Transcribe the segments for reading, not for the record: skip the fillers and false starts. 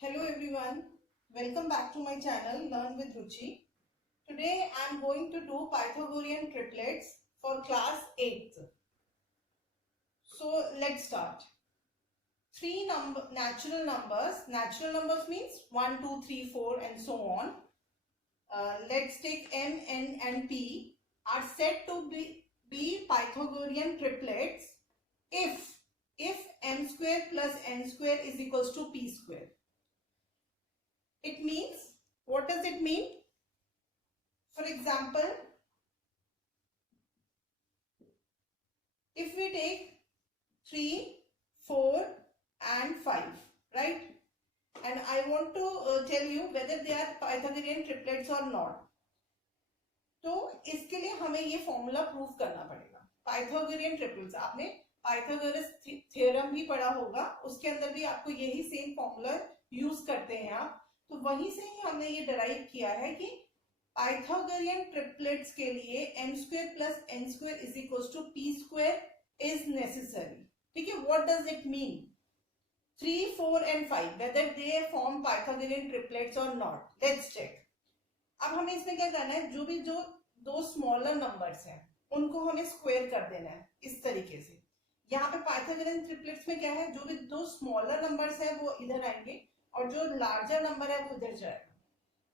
Hello everyone, welcome back to my channel Learn with Ruchi. Today I am going to do Pythagorean triplets for class 8th. So let's start. Three natural numbers means 1, 2, 3, 4 and so on. Let's take m, n and p are said to be Pythagorean triplets if m square plus n square is equals to p square. It means, what does it mean? For example, if we take 3, 4 and 5, right? And I want to tell you whether they are Pythagorean triplets or not. तो इसके लिए हमें ये formula prove करना पड़ेगा. Pythagorean triples आपने Pythagoras theorem भी पढ़ा होगा, उसके अंदर भी आपको यही सेम फॉर्मूला यूज करते हैं आप. तो वहीं से ही हमने ये डराइव किया है कि पाइथागोरियन ट्रिपलेट्स के लिए m square plus n square is equals to p square is necessary. ठीक है, what does it mean? 3, 4 and 5 whether they form Pythagorean triplets or not. Let's check. अब हमें इसमें क्या करना है, जो दो स्मॉलर नंबर्स हैं उनको हमें स्क्वायर कर देना है इस तरीके से. यहाँ पे पाइथागोरियन ट्रिपलेट्स में क्या है, जो भी दो स्मॉलर नंबर्स है वो इधर आएंगे और जो लार्जर नंबर है वो इधर जाएगा.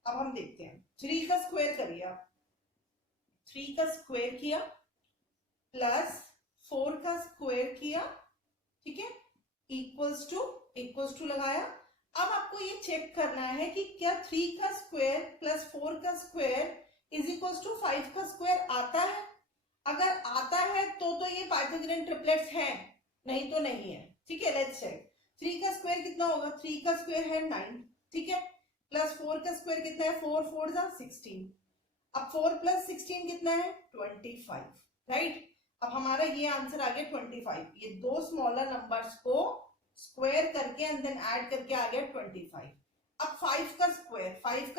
अब हम देखते हैं. 3 का स्क्वायर करिए आप. 3 का स्क्वायर किया प्लस 4 का स्क्वायर किया, ठीक है, इक्वल्स टू लगाया. अब आपको ये चेक करना है कि क्या 3 का स्क्वायर प्लस 4 का स्क्वायर इज इक्वल्स टू 5 का स्क्वायर आता है. अगर आता है तो ये पाइथागोरियन ट्रिपलेट्स हैं, नहीं तो नहीं है. ठीक है, लेट्स चेक. 3 का स्क्वायर कितना होगा? 3 का स्क्वायर है 9, ठीक है, प्लस 4 का स्क्वायर कितना है? 4 4 जा 16. अब 4 प्लस 16 कितना है? 25, राइट. अब हमारा ये आंसर आ गया 25. ये दो स्मॉलर नंबर्स को स्क्वायर करके एंड देन ऐड करके आ गया 25. अब 5 का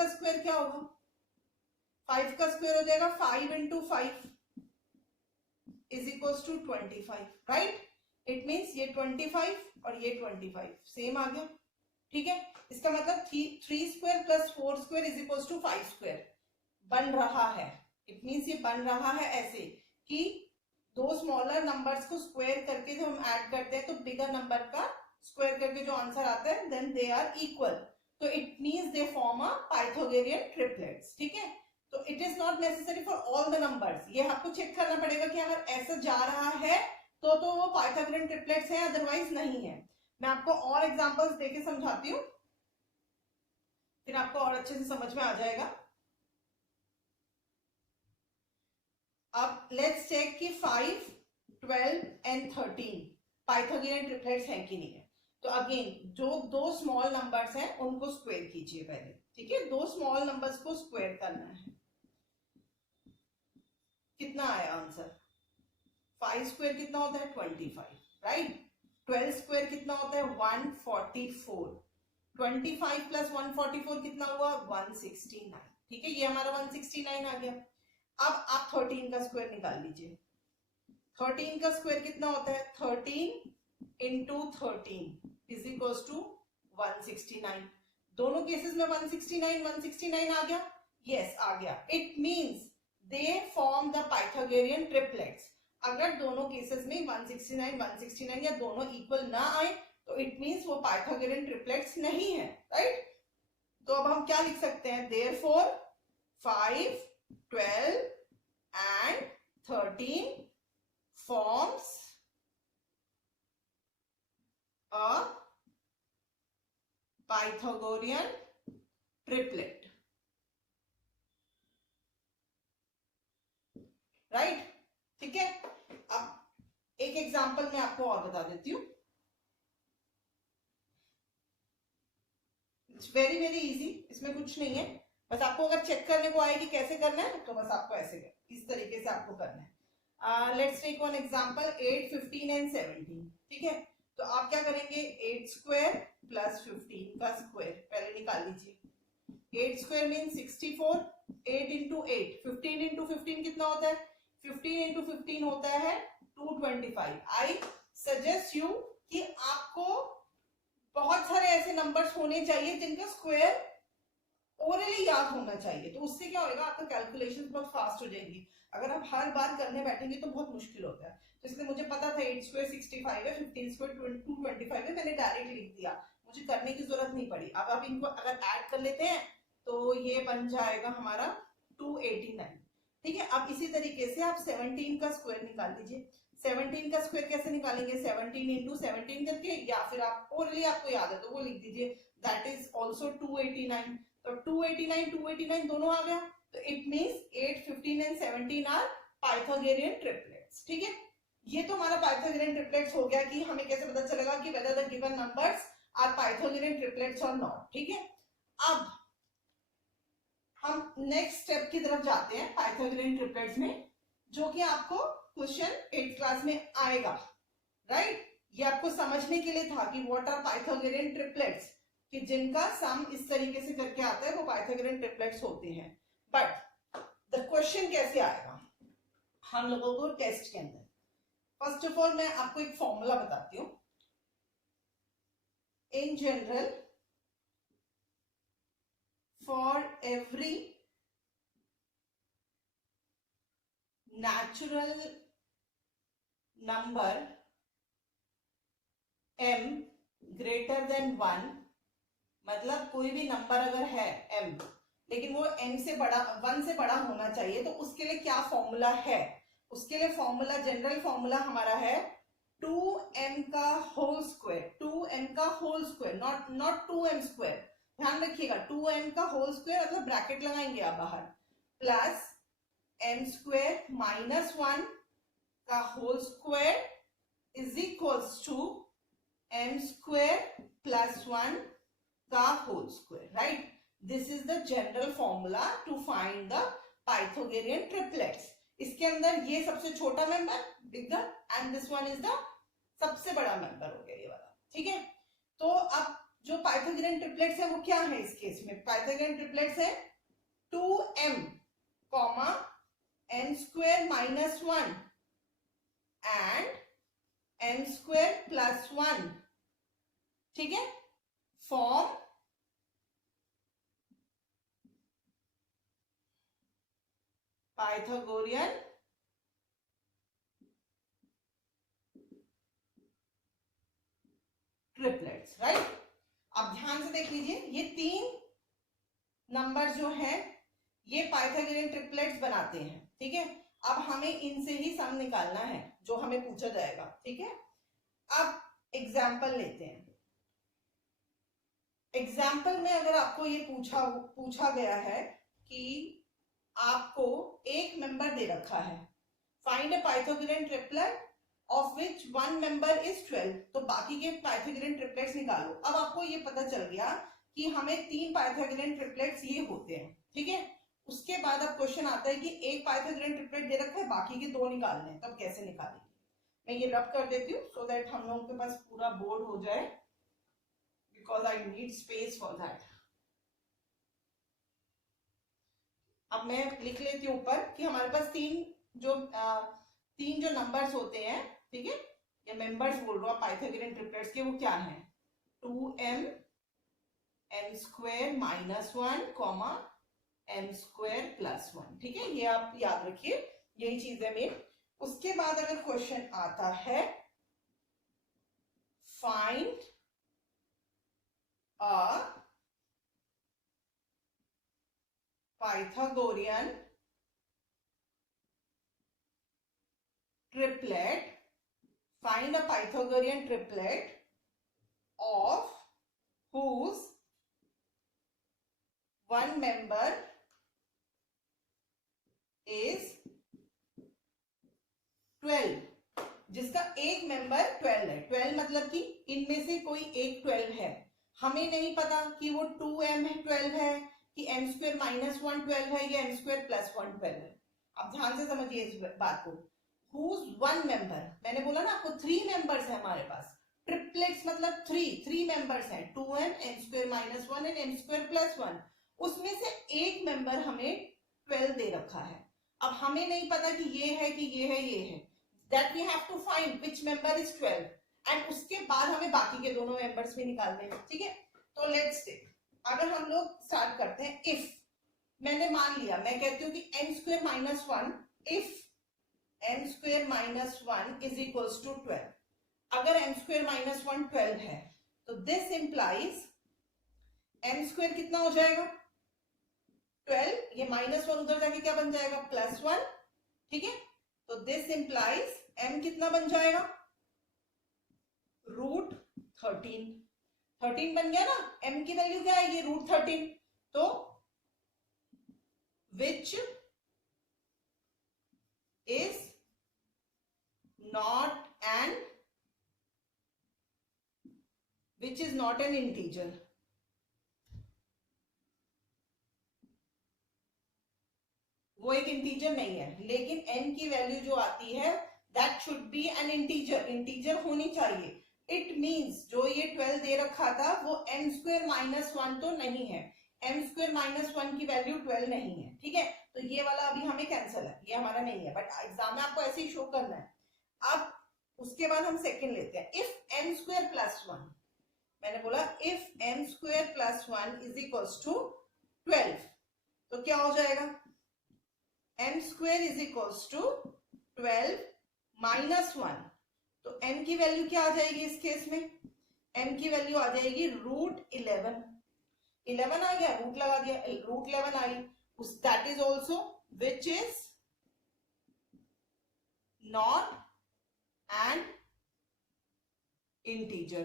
स्क्वायर क्या होगा? 5 का स्क्वायर हो जाएगा 5 into 5 is equals to 25, right. It means ये 25 और ये 25 सेम आ गया. ठीक है, इसका मतलब 3 square plus 4 square is equals to 5 square बन रहा है. इट मीन्स ये बन रहा है ऐसे कि दो स्मॉलर नंबर्स को स्क्वायर करके जब हम ऐड करते हैं तो बिगर नंबर का स्क्वायर करके जो आंसर आता है देन दे आर इक्वल. तो it means they form a Pythagorean triplets. ठीक है, तो it is not necessary for all the numbers. ये आपको चेक करना पड़ेगा कि अगर ऐसा जा रहा है तो वो पाइथागोरियन ट्रिपलेट्स हैं, अदरवाइज नहीं है. मैं आपको और एग्जांपल्स देके समझाती हूँ, फिर आपको और अच्छे से समझ में आ जाएगा. अब लेट्स चेक कि 5, 12 एंड 13 पाइथागोरियन ट्रिपलेट्स हैं कि नहीं है. तो अगेन जो दो स्मॉल नंबर्स हैं उनको स्क्वायर कीजिए पहले. ठीक है, दो स्मॉल नंबर्स को स्क्वायर करना है. कितना आया आंसर? 5 स्क्वायर कितना होता है? 25, राइट. 12 स्क्वायर कितना होता है? 144. 25 प्लस 144 कितना हुआ? 169. ठीक है, ये हमारा 169 आ गया. अब आप 13 का स्क्वायर निकाल लीजिए. 13 का स्क्वायर कितना होता है? 13 इंटू 13 इज इक्वल्स टू 169. दोनों केसेस में 169 आ गया. यस, आ गया. It means they form the Pythagorean triplets. अगर दोनों केसेस में 169 या दोनों इक्वल ना आए तो इट मीन्स वो पाइथागोरियन ट्रिपलेट्स नहीं है, राइट. तो अब हम क्या लिख सकते हैं? Therefore 5, 12 and 13 forms a Pythagorean triplet, right. ठीक है, अब एक एग्जांपल मैं आपको और बता देती हूँ. इट्स वेरी वेरी इजी, इसमें कुछ नहीं है. बस आपको अगर चेक करने को आए कि कैसे करना है तो बस आपको ऐसे इस तरीके से आपको करना है. Let's take one example. 8, 15 and 17. ठीक है, तो आप क्या करेंगे? 8 स्क्वायर प्लस 15 का स्क्वायर पहले निकाल लीजिए. 8 स्क्वायर मीन 64. 8 इंटू 8, 15 इंटू 15 कितना होता है? 15 इंटू 15 होता है 225. आई सजेस्ट यू कि आपको बहुत सारे ऐसे नंबर्स होने चाहिए जिनका स्क्वायर ओरली याद होना चाहिए, तो उससे क्या होगा, आपका कैलकुलेशन बहुत फास्ट हो जाएगी। अगर आप हर बार करने बैठेंगे तो बहुत मुश्किल होता है। तो इसलिए मुझे पता था 8 स्क्वायर 65 है, 15 स्क्वायर 225 है, मैंने डायरेक्ट लिख दिया, मुझे करने की जरूरत नहीं पड़ी। अब आप इनको अगर ऐड कर लेते हैं तो ये बन जाएगा हमारा 289। ठीक है, अब इसी तरीके से आप 17 का स्क्वायर निकाल लीजिए। 17 का स्क्वायर कैसे निकालेंगे, 17 इंटू 17 करके, या फिर आप ओरली आपको याद है तो वो लिख दीजिए, दैट इज ऑल्सो 289। तो 289 289 दोनों आ गया, तो it means 8, 15 and 17 are Pythagorean triplets. ठीक है, ये तो हमारा पाइथागोरियन ट्रिपलेट्स हो गया कि हमें कैसे पता चलेगा कि whether the given numbers are Pythagorean triplets और नॉट। ठीक है, अब हम नेक्स्ट स्टेप की तरफ जाते हैं पाइथागोरियन ट्रिपलेट्स में, जो कि आपको क्वेश्चन 8th क्लास में आएगा, राइट। ये आपको समझने के लिए था कि व्हाट आर पाइथागोरियन ट्रिपलेट्स, कि जिनका सम इस तरीके से करके आता है वो पाइथागोरियन ट्रिपलेट्स होते हैं। बट द क्वेश्चन कैसे आएगा हम लोगों को टेस्ट के अंदर, फर्स्ट ऑफ ऑल मैं आपको एक फॉर्मूला बताती हूँ। In general for every natural number m greater than 1, मतलब कोई भी नंबर अगर है m लेकिन वो m से बड़ा 1 से बड़ा होना चाहिए, तो उसके लिए क्या फॉर्मूला है, उसके लिए फॉर्मूला, जनरल फॉर्मूला हमारा है 2m का होल स्क्वायर, 2m का whole square, not 2m square, ध्यान रखिएगा 2m का होल स्क्वायर मतलब ब्रैकेट लगाएंगे आप बाहर, प्लस m स्क्वायर माइनस 1 का whole square is equals to m square plus 1 का whole square, right. This is the general formula to find the Pythagorean triplets. इसके अंदर ये सबसे छोटा member bigger and this one is the सबसे बड़ा member हो गया ये वाला। ठीक है, तो अब जो पाइथागोरियन ट्रिपलेट्स है वो क्या है, इस केस में पाइथागोरियन ट्रिपलेट्स है 2m comma m square minus 1 and m square plus 1। ठीक है, फॉर्म पाइथागोरियन ट्रिपलेट्स, राइट। अब ध्यान से देख लीजिए, ये 3 नंबर जो है ये पाइथागोरियन ट्रिपलेट्स बनाते हैं। ठीक है, अब हमें इनसे ही सम निकालना है जो हमें पूछा जाएगा। ठीक है, अब एग्जाम्पल लेते हैं। एग्जाम्पल में अगर आपको ये पूछा गया है कि आपको एक मेंबर दे रखा है, find a Pythagorean triplet of which 1 member is 12, तो बाकी के पाइथागोरियन ट्रिपलेट्स निकालो। अब आपको ये पता चल गया कि हमें 3 पाइथागोरियन ट्रिपलेट्स ये होते हैं। ठीक है, उसके बाद अब क्वेश्चन आता है कि एक पाइथागोरियन ट्रिपलेट दे रखा है, बाकी के 2 निकालने हैं, तब कैसे निकालेंगे। मैं ये रब कर देती हूँ सो दैट हम लोगों के पास पूरा बोर्ड हो जाए, because I need space for that. अब मैं लिख लेती हूँ ऊपर कि हमारे पास तीन जो नंबर्स होते हैं, ठीक है, ये मेंबर्स बोल रहा हूँ पाइथागोरियन ट्रिपलेट्स के, वो क्या है 2m m square minus 1 comma m square plus 1। ठीक है, ये आप याद रखिए, यही चीज है मेन। उसके बाद अगर क्वेश्चन आता है find a Pythagorean triplet, find a Pythagorean triplet of whose one member is 12, जिसका एक मेंबर 12 है। 12 मतलब कि इनमें से कोई एक 12 है। हमें नहीं पता कि वो 2m 12 है कि m स्क्वायर माइनस 1 12 है या m स्क्वायर प्लस 1 12 है। अब ध्यान से समझिए इस बात को। Whose one member, मैंने बोला ना आपको 3 मेंबर्स है हमारे पास, ट्रिपलेट्स मतलब 3 मेंबर्स हैं, 2m m square minus 1 and m square plus 1, उसमें से एक मेंबर हमें 12 दे रखा है। अब हमें नहीं पता कि ये है कि ये है, ये है, that we have to find which member is 12 and उसके बाद हमें बाकी के दोनों मेंबर्स भी निकालने हैं, ठीक है। तो लेट्स टेक, अगर हम लोग स्टार्ट करते हैं, इफ मैंने मान लिया, मैं कहती हूँ कि n square minus 1, if n square minus 1 is equals to 12, अगर n स्क्वायर माइनस 1 12 है, तो दिस इंप्लाइज n स्क्वायर कितना हो जाएगा 12, ये माइनस 1 उधर जाके क्या बन जाएगा प्लस 1, ठीक है। तो दिस इंप्लाइज m कितना बन जाएगा रूट 13, 13 बन गया ना, m की वैल्यू क्या आएगी रूट 13, तो विच इज नॉट एन इंटीजर, वो एक इंटीजर नहीं है, लेकिन n की वैल्यू जो आती है that should be an integer, integer होनी चाहिए। इट मींस जो ये 12 दे रखा था वो n स्क्वायर माइनस 1 तो नहीं है, m स्क्वायर माइनस 1 की वैल्यू 12 नहीं है, ठीक है। तो ये वाला अभी हमें कैंसिल है, ये हमारा नहीं है, बट एग्जाम में आपको ऐसे ही शो करना है। अब उसके बाद हम सेकंड लेते हैं, इफ m स्क्वायर प्लस 1, मैंने बोला if m square plus 1 is equals to 12, तो क्या हो जाएगा m square is equals to 12 minus 1, तो m की वैल्यू क्या आ जाएगी इस केस में, m की वैल्यू आ जाएगी रूट 11, 11 आ गया, रूट लगा दिया, रूट 11 आई, that is also which is not an integer,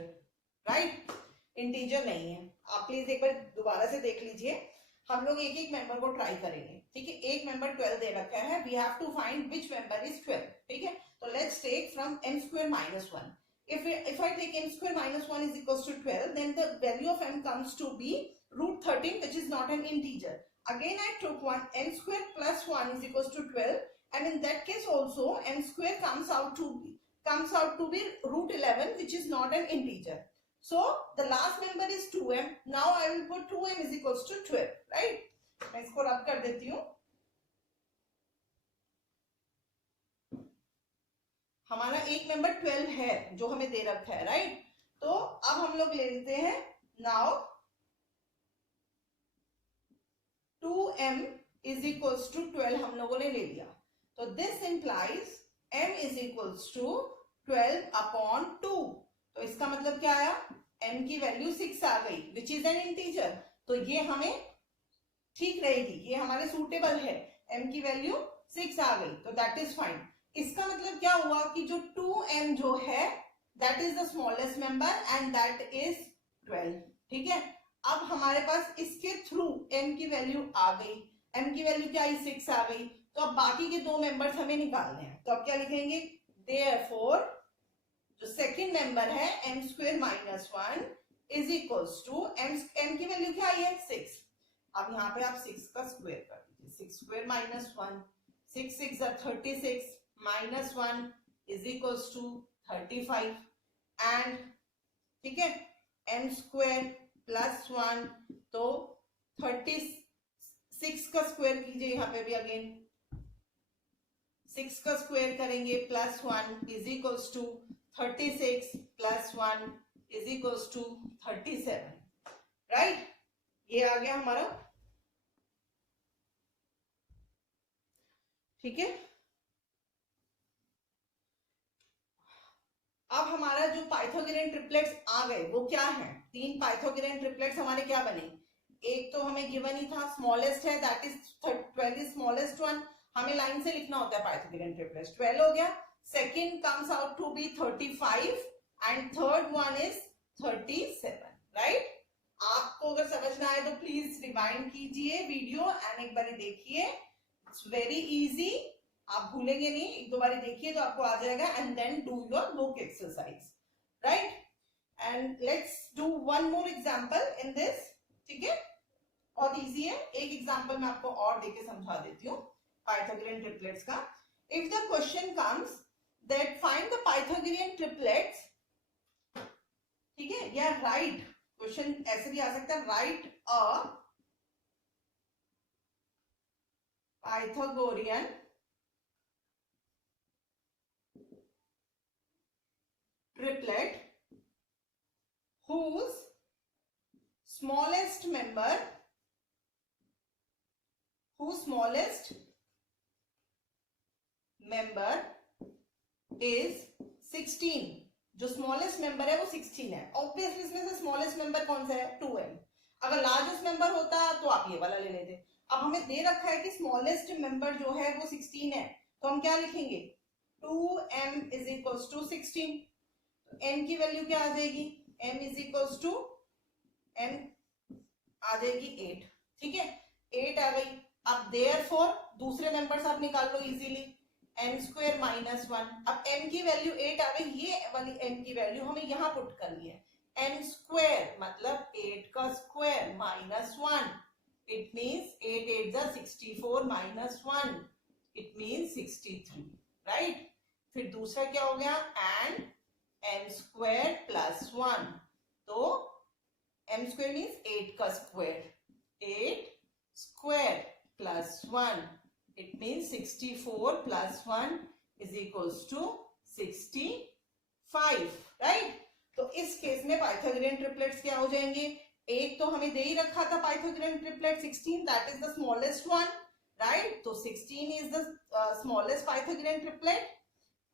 right, integer नहीं है। आप प्लीज एक बार दोबारा से देख लीजिए, हम लोग एक एक मेंबर को ट्राई करेंगे, ठीक है। एक मेंबर 12 दे रखा है, we have to find which member is 12, ठीक है। तो let's take from m square minus 1, if I take m square minus 1 is equals to 12, then the value of m comes to be root 13, which is not an integer. Again I took one, n square plus 1 is equals to 12, and in that case also m square comes out to be root 11, which is not an integer. So the last member is 2m. Now I will put 2m is equals to 12, right? मैं इसको रब कर देती हूँ, हमारा एक member 12 है जो हमें दे रखा है, राइट। तो अब हम लोग ले लेते हैं, now 2m is equals to 12 हम लोगों ने ले लिया, तो this implies m is equals to 12 upon 2, तो इसका मतलब क्या आया, m की वैल्यू 6 आ गई, विच इज एन इंटीजर, तो ये हमें ठीक रहेगी, ये हमारे सूटेबल है, m की वैल्यू 6 आ गई, तो दैट इज फाइन। इसका मतलब क्या हुआ कि जो 2m जो है that is the smallest member and that is 12, ठीक है। अब हमारे पास इसके थ्रू m की वैल्यू आ गई, m की वैल्यू क्या आई 6 आ गई, तो अब बाकी के दो मेंबर्स हमें निकालने हैं, तो अब क्या लिखेंगे, देयरफॉर जो सेकंड मेंबर है m square minus 1 is equals to m की वैल्यू क्या आई है 6, अब यहाँ पे आप 6 का स्क्वायर कर दीजिए, 6 square minus 1, 6 6 36 minus 1 is equals to 35, and ठीक है m स्क्वायर प्लस 1, तो 36 का स्क्वायर कीजिए, यहाँ पे भी अगेन 6 का स्क्वायर करेंगे plus 1 is equals to 36 plus 1 is equals to 37, right, ये आ गया हमारा, ठीक है। अब हमारा जो पाइथागोरियन ट्रिपलेट्स आ गए वो क्या है, तीन पाइथागोरियन ट्रिपलेट्स हमारे क्या बने, एक तो हमें गिवन ही था स्मॉलेस्ट है that is 12 is smallest one, हमें लाइन से लिखना होता है पाइथागोरियन ट्रिपलेट्स, 12 हो गया, second comes out to be 35 and third one is 37, right. आपको अगर समझना है तो प्लीज रिवाइंड कीजिए वीडियो एंड एक बार देखिए, इट्स वेरी इजी, आप भूलेंगे नहीं, एक दो बार देखिए तो आपको आ जाएगा, and then do your book exercise, right. And let's do one more example in this, ठीक है, बहुत इजी है, एक एग्जांपल मैं आपको और देके समझा देती हूँ पाइथागोरियन ट्रिपलेट्स का। If the question comes that find the Pythagorean triplets, ठीक है, या राइट, क्वेश्चन ऐसे भी आ सकता है, right a Pythagorean triplet whose smallest member is 16. जो स्मॉलेस्ट मेंबर है वो 16 है. ऑब्वियसली इसमें से स्मॉलेस्ट मेंबर कौन सा है? 2m. अगर लार्जेस्ट मेंबर होता तो आप ये वाला ले लेते. अब हमें दे रखा है कि स्मॉलेस्ट मेंबर जो है वो 16 है, तो हम क्या लिखेंगे? 2m is equals to 16. तो m की वैल्यू क्या आ जाएगी? m is equals to m आ जाएगी 8. ठीक है, 8 आ गई. अब देयरफॉर दूसरे मेंबर्स आप निकाल लो इजीली. m square minus 1. अब m की वैल्यू 8 आ गई. ये वाली m की वैल्यू हमें यहां पुट करनी है. m स्क्वायर मतलब 8 का स्क्वायर माइनस 1. इट मींस 8 8 जा 64 माइनस 1. It means 63. राइट. फिर दूसरा क्या हो गया? And m square plus 1. तो m स्क्वायर मींस 8 का square. 8 square plus 1. It means 64 plus 1 is equals to 65. Right? तो इस केस में पाइथागोरियन ट्रिपलेट्स क्या हो जाएंगे? एक तो हमें दे ही रखा था Pythagorean triplet 16, that is the smallest one. Right? तो 16 is the smallest Pythagorean triplet,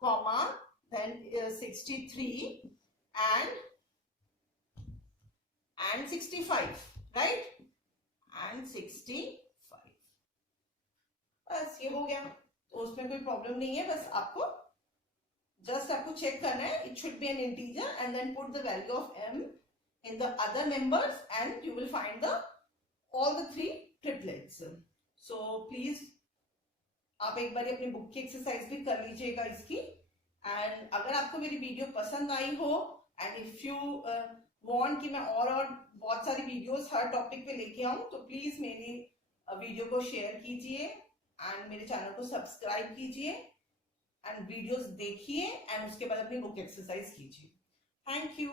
comma, then 63 and 65. Right? And 65. बस ये हो गया. तो उसमें कोई प्रॉब्लम नहीं है. बस आपको चेक करना है. It should be an integer and then put the value of m in the other members and you will find the all the 3 triplets. So please आप एक बार अपनी बुक की एक्सरसाइज भी कर लीजिएगा इसकी. एंड अगर आपको मेरी वीडियो पसंद आई हो एंड इफ यू वांट कि मैं और बहुत सारी वीडियोस हर टॉपिक पे लेके आऊं, तो प्लीज मेरी वीडियो को शेयर कीजिए एंड मेरे चैनल को सब्सक्राइब कीजिए एंड वीडियोस देखिए एंड उसके बाद अपनी बुक एक्सरसाइज कीजिए. Thank you.